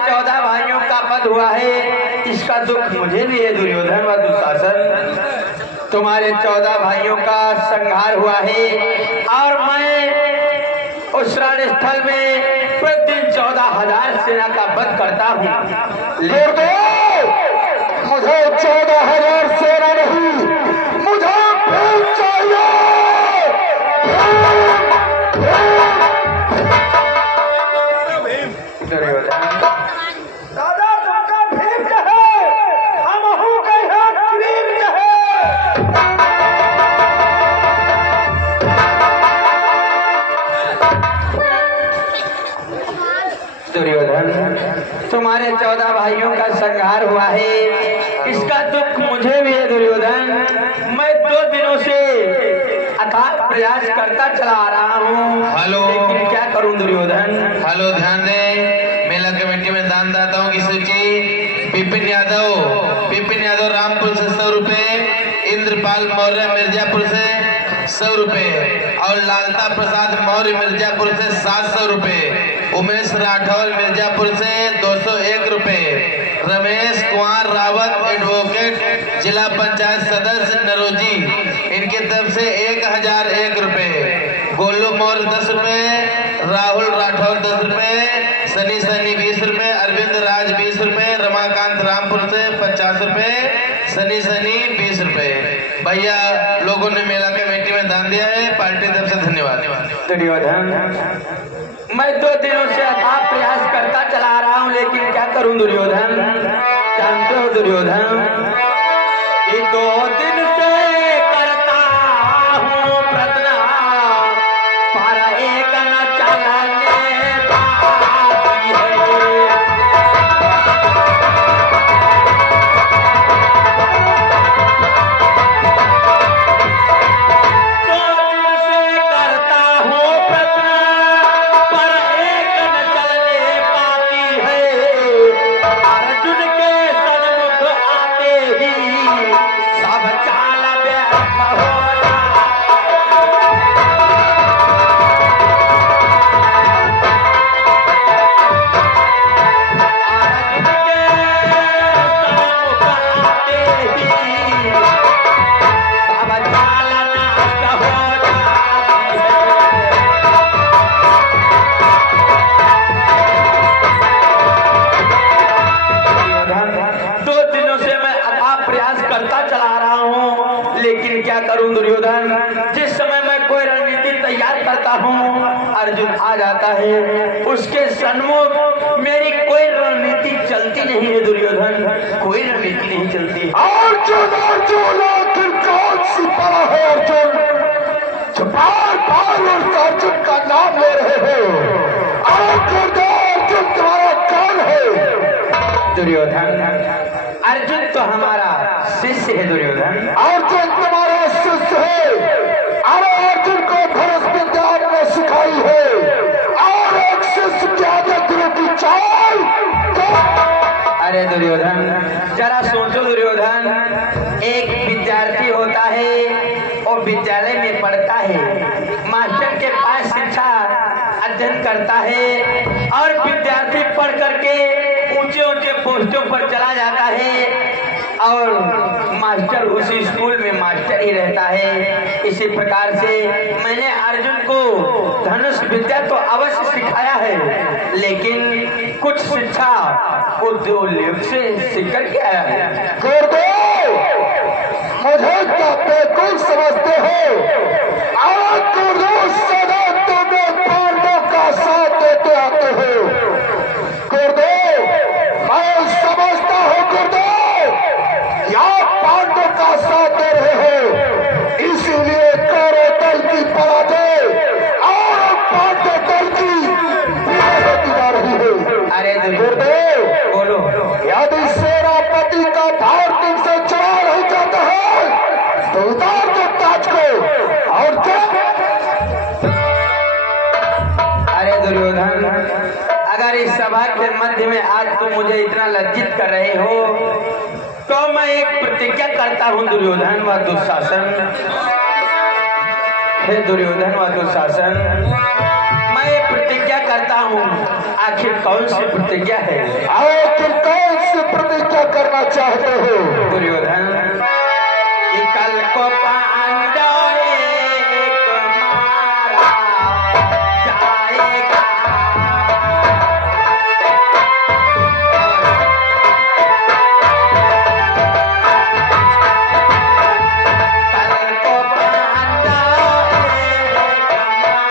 14 भाइयों का वध हुआ है, इसका दुख मुझे भी है दुर्योधन व दुशासन। तुम्हारे 14 भाइयों का संहार हुआ है और मैं उस रण स्थल में प्रतिदिन 14,000 सेना का वध करता हूँ। मुझे 14,000 सेना नहीं, मुझे भीम चाहिए। दादा तुमका भीम कहे, हम कहे भीम कहे। दुर्योधन, तुम्हारे 14 भाइयों का संहार हुआ है, इसका दुख मुझे भी है दुर्योधन। मैं 2 दिनों से अथाक प्रयास करता चला आ रहा हूँ, लेकिन क्या करूँ दुर्योधन। हेलो, ध्यान दे, मेला कमेटी में दानदाताओं की सूची। विपिन यादव रामपुर से 100 रुपए, इंद्रपाल मौर्य मिर्जापुर से 100 रुपए और लालता प्रसाद मौर्य मिर्जापुर से 700 रुपए, उमेश राठौर मिर्जापुर से 201 रुपए, रमेश कुमार रावत एडवोकेट जिला पंचायत सदस्य नरोजी, इनकी तरफ से 1001 रुपए, गोलू मौर्य 10 रुपए, राहुल राठौर 10 रुपए, सनी 20 रुपए, अरविंद राज 20 रुपए, रमाकांत रामपुर से 50 रुपए, सनी 20 रुपए। भैया लोगों ने मेला कमेटी में दान दिया है, पार्टी तरफ से धन्यवाद। दुर्योधन, मैं 2 दिनों से अथाक प्रयास करता चला आ रहा हूँ, लेकिन क्या करूँ दुर्योधन। जानते हो दुर्योधन, ये 2 दिन से करता हूँ प्रार्थना, पर एक न चलने पाती है। लेकिन क्या करूं दुर्योधन, जिस समय मैं कोई रणनीति तैयार करता हूं, अर्जुन आ जाता है, उसके सन्मुख मेरी कोई रणनीति चलती नहीं है दुर्योधन, कोई रणनीति नहीं चलती। अर्जुन आखिर कौन सी पड़ा है अर्जुन, जो बार-बार अर्जुन का नाम ले रहे हो। अर्जुन तुम्हारा कौन है? दुर्योधन, अर्जुन तो हमारा शिष्य है दुर्योधन। अर्जुन तुम्हारा शिष्य है, अरे अर्जुन को धनुष विद्या आपने सिखाई है, और एक शिष्य की आदत गुरु की चाल। अरे दुर्योधन, जरा सोचो दुर्योधन, एक विद्यार्थी होता है, वो विद्यालय में पढ़ता है, मास्टर के पास शिक्षा अध्ययन करता है, और विद्यार्थी पढ़ करके ऊंचे ऊंचे पोस्टों पर चला जाता है, और मास्टर उसी स्कूल में मास्टर ही रहता है। इसी प्रकार से मैंने अर्जुन को धनुष विद्या तो अवश्य सिखाया है, लेकिन कुछ शिक्षा वो 2 लोग से सीख कर के आया है। गुरुदेव, मुझे क्या बेवकूफ समझते हो? गुरुदेव सदा तुम्हें पांडवों का साथ देते आते हो। गुरुदेव, मैं समझता हूँ गुरुदेव, या पांडवों का साथ दे रहे हो, इसीलिए कौरव दल की पराजय और पांडव दल की विजय होती जा रही है। अरे गुरुदेव, बोलो, यदि सेनापति का भार तुमसे चढ़ा नहीं जाता है तो उतार दो ताज को। और क्या? अरे दुर्योधन, अगर इस सभा के मध्य में आज तुम मुझे इतना लज्जित कर रहे हो, तो मैं एक प्रतिज्ञा करता हूँ दुर्योधन व दुशासन। हे दुर्योधन व दुशासन, मैं मैं प्रतिज्ञा करता हूँ, आखिर कौन सी प्रतिज्ञा है? आखिर कौन सी प्रतिज्ञा करना चाहते हो? दुर्योधन, कि कल को पांडव एक मारा जाएगा। कल को पांडव एक मारा जाएगा।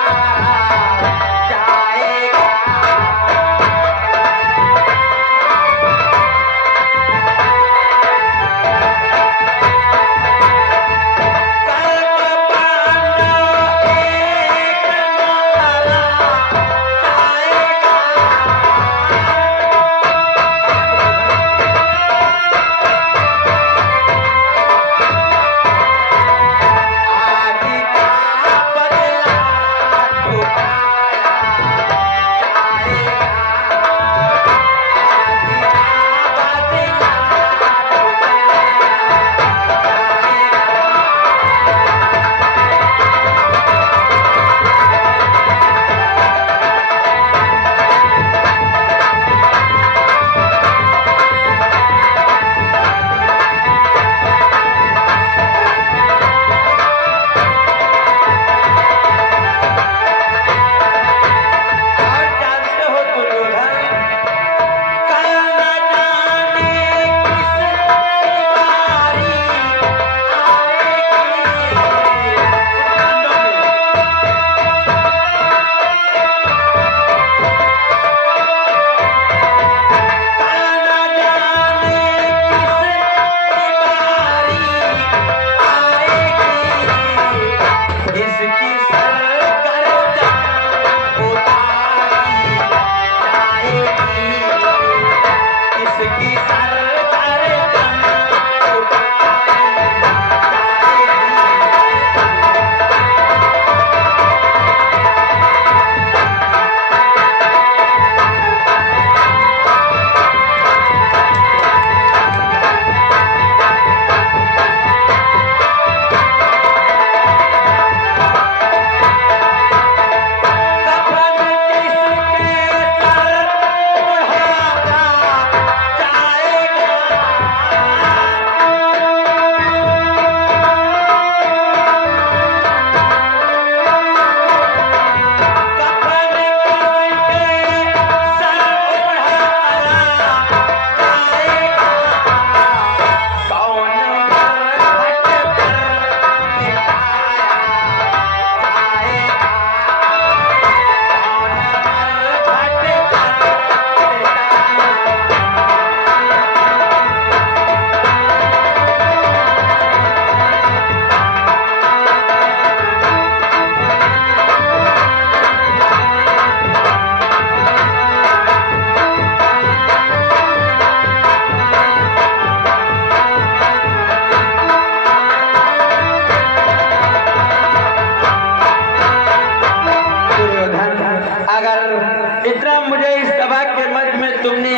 इतना मुझे इस सभा के मध्य में तुमने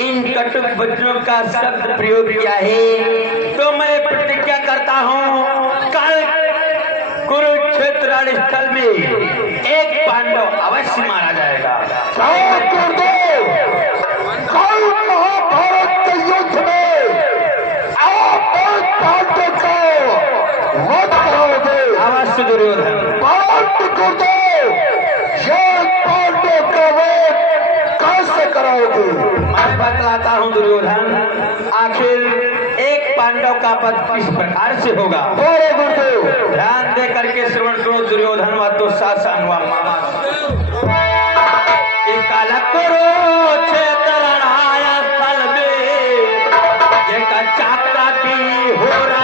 इन कटुक वचनों का शब्द प्रयोग किया है, तो मैं प्रतिज्ञा करता हूँ कल कुरुक्षेत्र रणस्थल में एक पांडव अवश्य मारा जाएगा। कल महाभारत के युद्ध में आप एक पांडव को वध करोगे। अवश्य दुर्योधन। पांडव का वध कैसे कराओगे? मैं बतलाता हूँ दुर्योधन, आखिर एक पांडव का वध किस प्रकार से होगा। बोले गुरुदेव। ध्यान दे करके श्रवण करो दुर्योधन व दुशासन व मामा। काला कुरुक्षेत्र रणस्थल में एक चात्रा की हो रहा।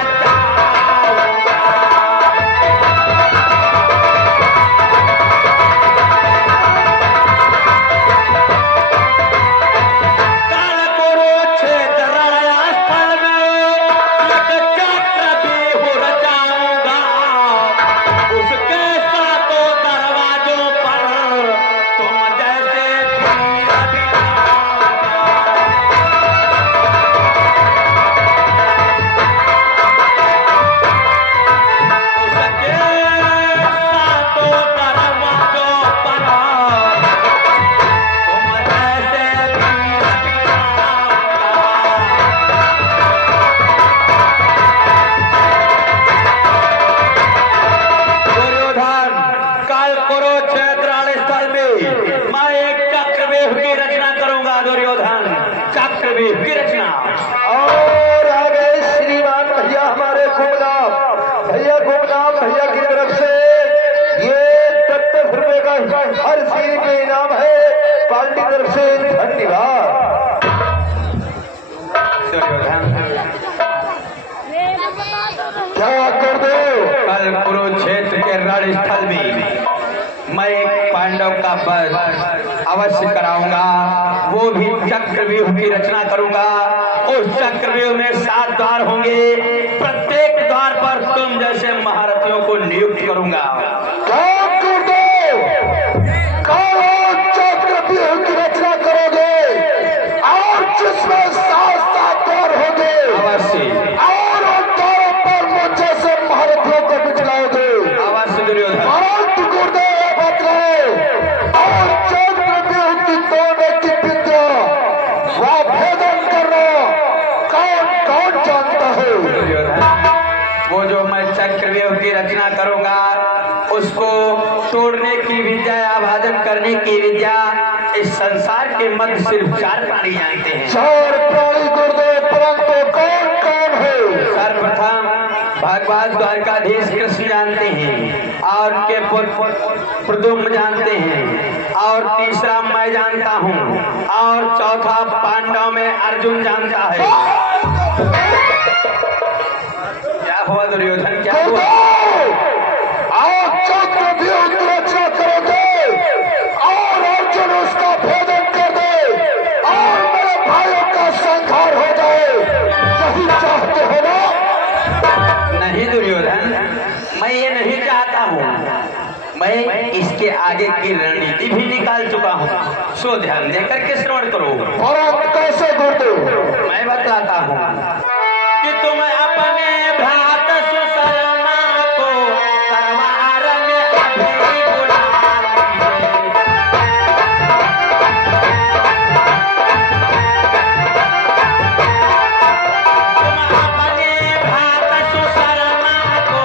चक्रव्यूह की रचना। और आगे श्रीमान भैया हमारे गुमनाम भैया की तरफ से ये 33 रुपए का हर सीरी पे इनाम है, पार्टी की तरफ से धन्यवाद। क्या कर दो? कल कुरुक्षेत्र के रण स्थल में मैं एक पांडव का वध अवश्य कराऊंगा, वो भी चक्रव्यूह की रचना करूंगा। उस चक्रव्यूह में 7 द्वार होंगे, प्रत्येक द्वार पर तुम जैसे महारथियों को नियुक्त करूंगा। क्या कर दो? चक्रव्यूह की रचना करोगे और जिसमें 7 द्वार होंगे अवश्य, और उन द्वारों पर मुझ जैसे महारथियों को बिछलाओगे अवश्य दुर्योधन। वो जो मैं चक्रव्यूह की रचना करूंगा उसको तोड़ने की विद्या, आभाजन करने की विद्या इस संसार के मध्य सिर्फ 4 प्राणी जानते हैं। 4 प्राणी गुरुदेव, परंतु कौन है? सर्वप्रथम भगवान द्वारकाधीश कृष्ण जानते हैं, और उनके पुत्र प्रद्युम्न जानते हैं, और तीसरा मैं जानता हूँ, और चौथा पांडव में अर्जुन जानता है। क्या हुआ दुर्योधन, क्या हुआ? आप चक्रव्यूह की रचना करोगे और अर्जुन उसका भेदन कर दे और मेरे भाइयों का संहार हो जाए, यही चाहते हो ना? नहीं दुर्योधन, मैं ये नहीं चाहता हूँ। मैं इसके आगे की रणनीति भी निकाल चुका हूँ, सो ध्यान देकर के श्रवण करो। और आप कैसे गुरुदेव? मैं बतलाता हूँ कि तुम अपने भ्रात सुशर्मा को तलवार में अभी बुला लीजिए। तुम अपने भ्रात सुशर्मा को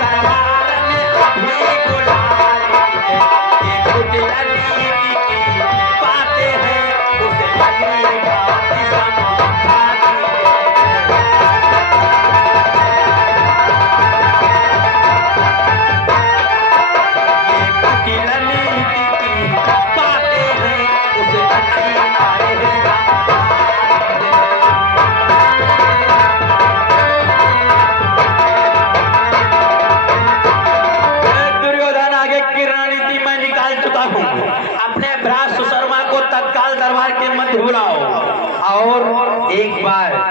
तलवार में अभी बुला लीजिए। ये कुटिल नीति की बातें हैं, उसे भली भांति समझा दीजिए। दुर्योधन, आगे की रणनीति मैं निकाल चुका हूँ। अपने भ्रात सुशर्मा को तत्काल दरबार के मध्य बुलाओ और एक बार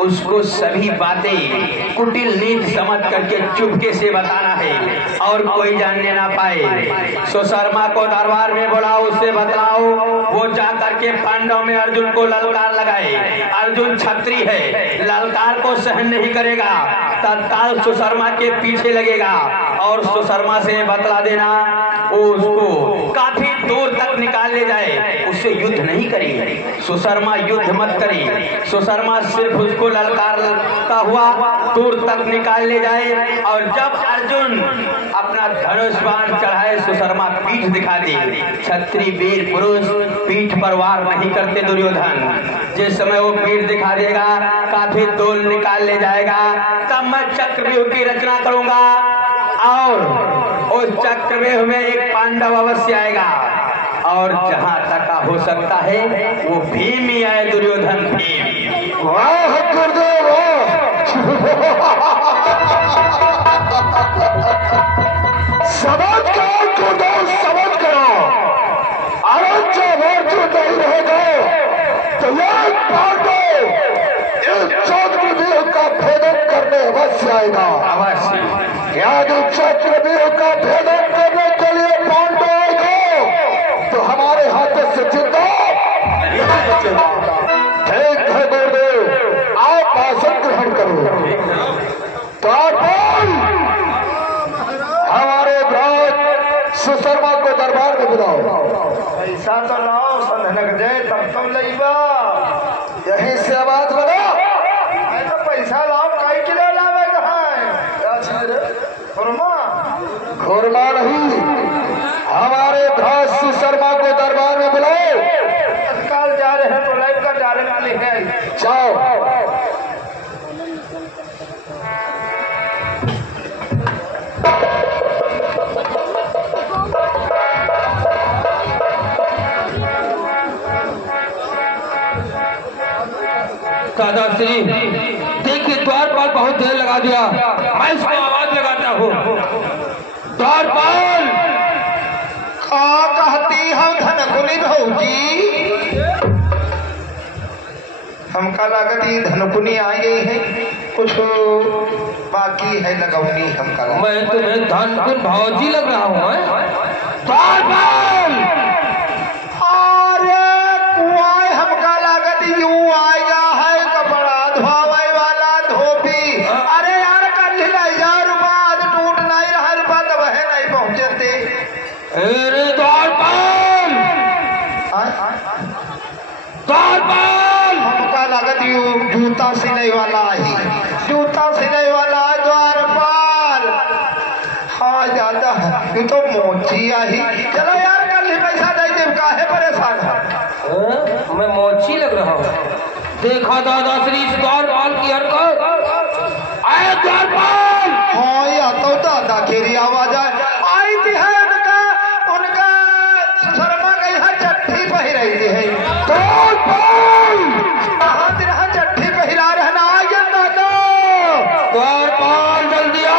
उसको सभी बातें कुटिल नीति समझ करके चुपके से बताना है और कोई जानने ना पाए। सुशर्मा को दरबार में बुलाओ, उससे बतलाओ, वो जा करके पांडव में अर्जुन को ललकार लगाए। अर्जुन क्षत्रिय है, ललकार को सहन नहीं करेगा, तत्काल सुशर्मा के पीछे लगेगा और सुशर्मा से बतला देना वो उसको काफी दूर तक निकाल ले जाए, उससे युद्ध नहीं करे। सुशर्मा युद्ध मत करे, सुशर्मा सिर्फ उसको ललकारता हुआ दूर तक निकाल ले जाए, और जब अर्जुन अपना धनुष बाण चढ़ाए सुशर्मा पीठ दिखा दे। क्षत्रिय वीर पुरुष पीठ पर वार नहीं करते दुर्योधन। जिस समय वो पीठ दिखा देगा, काफी दूर निकाल ले जाएगा, तब मैं चक्रव्यूह की रचना करूंगा और उस चक्रव्यूह में एक पांडव अवश्य आएगा, और जहां तक हो सकता है वो भीम ही आए, दुर्योधन भीम। वाह गुरुदेव, समझ करो गुरुदेव, समझ करो। अरे जब अर्जुन नहीं रहेगा तो ये पांडव इस चक्रव्यूह का भेदन करने अवश्य आएगा, अवश्य। यदि चक्रव्यूह का भेदन करने के लिए पांडव आएगा तो हमारे हाथों से जिंदा ठीक है गुरुदेव, आप आसन ग्रहण करो। तो हमारे भ्रात सुशर्मा को दरबार में बुलाओ। पैसा तो लाओ, संधनक जाए तब तुम लईबा। यहीं से आवाज लगा। मैं तो पैसा लाओ, काई के लिए लावे कहाँ है? खुरमा खुरमा दादाश्री देखिए द्वारपाल बहुत देर लगा दिया, मैं इसको आवाज लगाता हूँ। द्वारपाल का कहती हम धनकुनी भौजी, हमका लागत ये धनकुनी आ गई है, कुछ बाकी है लगौनी हमका लागत। मैं तुम्हें धनकुन भौजी लग रहा हूँ। द्वारपाल अरे कुआं हमका लागत यूं आया है कपड़ा धोवे वाला धोबी। अरे यार कल 1000 रुपया टूट नहीं रहा, रुपया तो वह नहीं पहुंचते। अरे द्वारपाल द्वारपाल हमका लागत यूं जूता सिलाई वाला ही, जूता सिलाई वाला द्वारपाल। हाँ ज्यादा है ये तो मोची आई। चलो यार कल ही पैसा दे दे, काहे परेशान है। मैं मोची लग रहा हूँ। देखा दादाश्री इस द्वारपाल की हरकत। आए द्वारपाल। हाँ या तो दादा खेरी आवाज आई थी है उनका, उनका शर्मा गई है चट्टी पहिराई है। द्वारपाल कहाँ दिन है चट्टी पहिरा रहना। आइए दादा द्वारपाल जल्दी आ।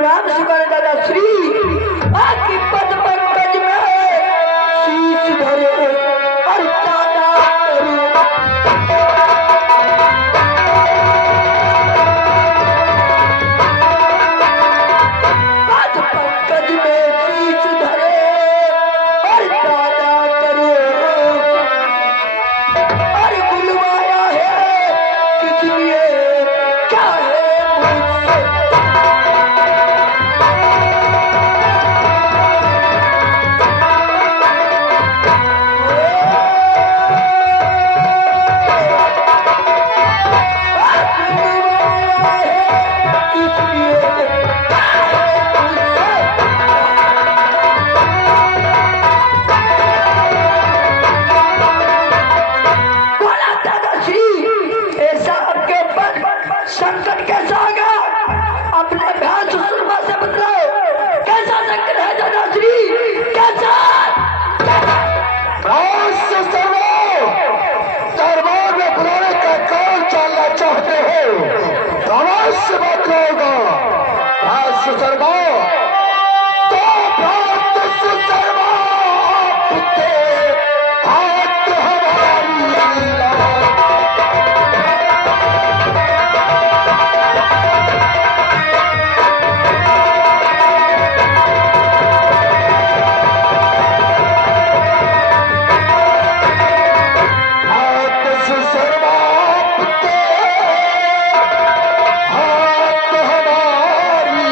राम सिमर दादाश्री आपकी पद पंकज में शीश धरे और दादा पद पंकज में शीश धरे और दादा करो। और बुलवाया है किस लिए, क्या है मुझसे। संकट कैसा आगा अपने भैंस सुरमा से बदलो। कैसा संकट है दादाश्री, कैसा। दरबार में बुलाने का कौन चालना चाहते हो, अवश्य बात होगा। शर्मा तो शर्मा हाथ हमारी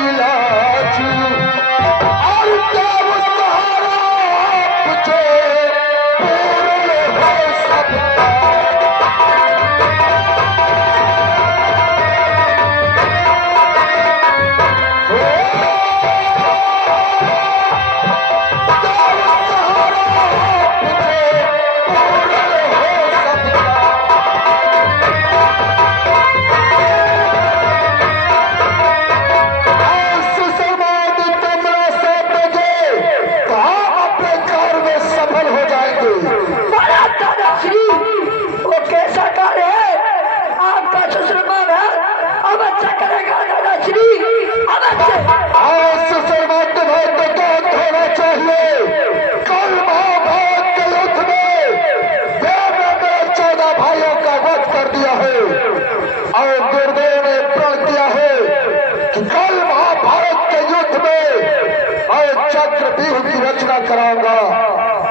चक्रव्यूह की रचना कराऊंगा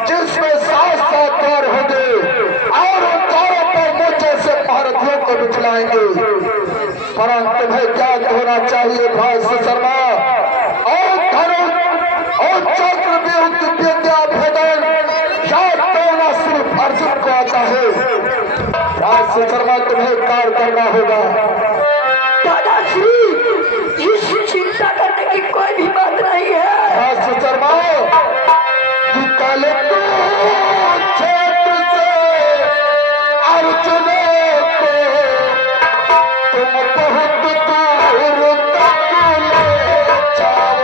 जिसमें 7 द्वार होंगे और उन द्वारों पर मुझ जैसे को बिछलाएंगे, परंतु तुम्हें ज्ञान होना चाहिए भाष्य शर्मा और धनुष और चक्र विद्या भेदन याद करना सिर्फ अर्जुन को आता है। भाष्य शर्मा तुम्हें कार्य करना होगा। दादाश्री, इस चिंता करने की कोई भी बात नहीं है। भाष्य शर्मा कल अर्जुन को तुम बहुत दूर तक ले जाओ।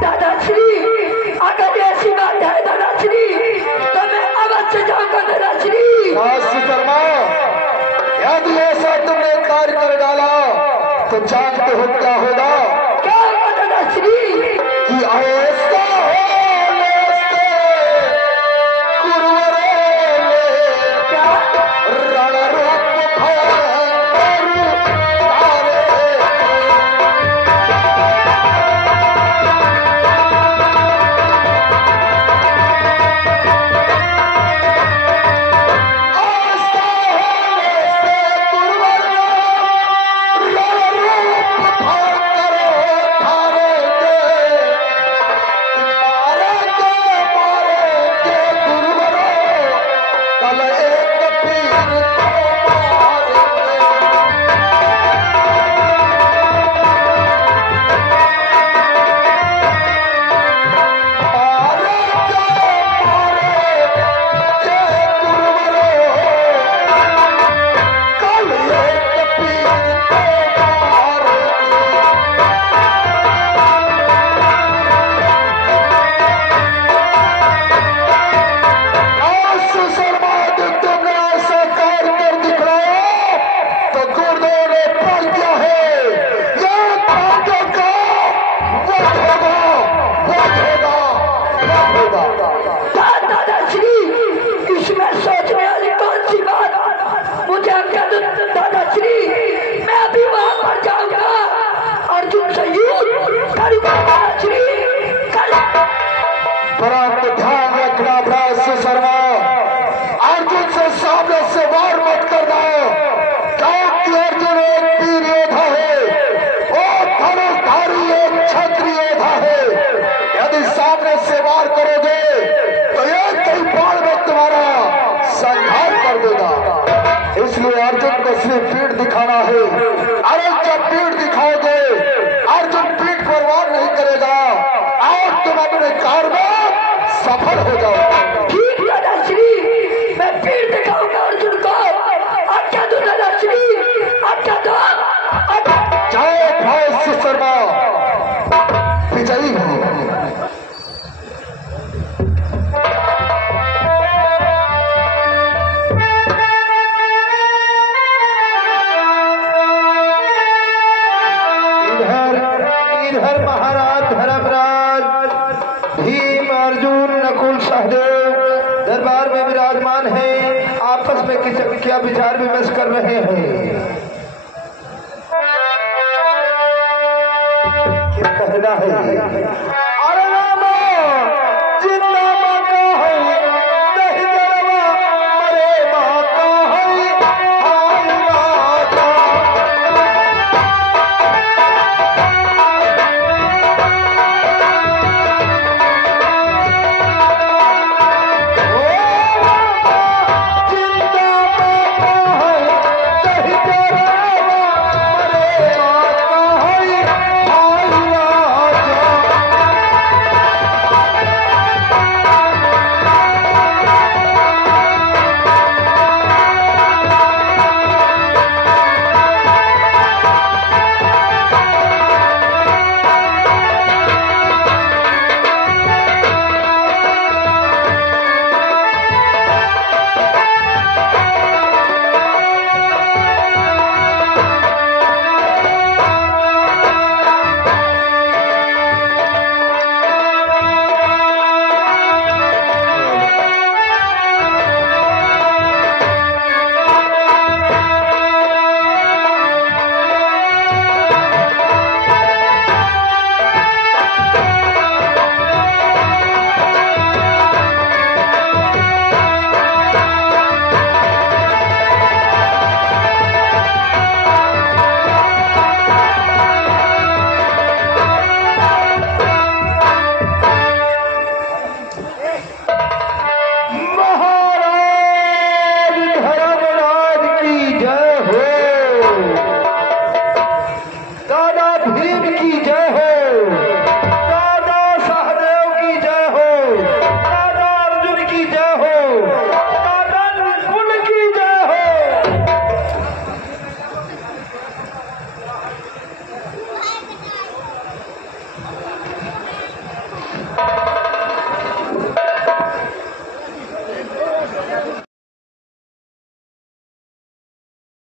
दादाश्री, अगर ऐसी बात है दादाश्री, तो मैं अवश्य जाऊंगा दादाश्री। यदि ऐसा तुमने कार्य कर डाला तो जानते हो क्या होगा? क्या होगा दादाश्री? कि ऐसा परंतु ध्यान रखना भाष्य शर्मा, अर्जुन से सामने से वार मत करना, क्योंकि अर्जुन एक वीर योद्धा है, वो धनुर्धारी एक क्षत्रिय योद्धा है। यदि सामने से वार करोगे तो एक ही बाण में तुम्हारा संहार कर देगा। इसलिए अर्जुन को सिर्फ पीठ दिखाना है। अरे जब पीठ दिखाओगे अर्जुन पीठ पर वार नहीं करेगा और तुम अपने कार्य में सफल हो जाओ। ठीक दादाश्री, मैं पीठ दिखाऊंगा अर्जुन को। आज्ञा दो दादाश्री, आज्ञा दो। जाओ भाष्य शर्मा, विजयी हो। इधर महाराज धर्मराज, भीम, अर्जुन, नकुल, सहदेव क्या विचार विमर्श कर रहे हैं? क्या कहना है? अरे रामा जिंदा माँ का है नहीं डरवा मरे माँ का है हाय राजा।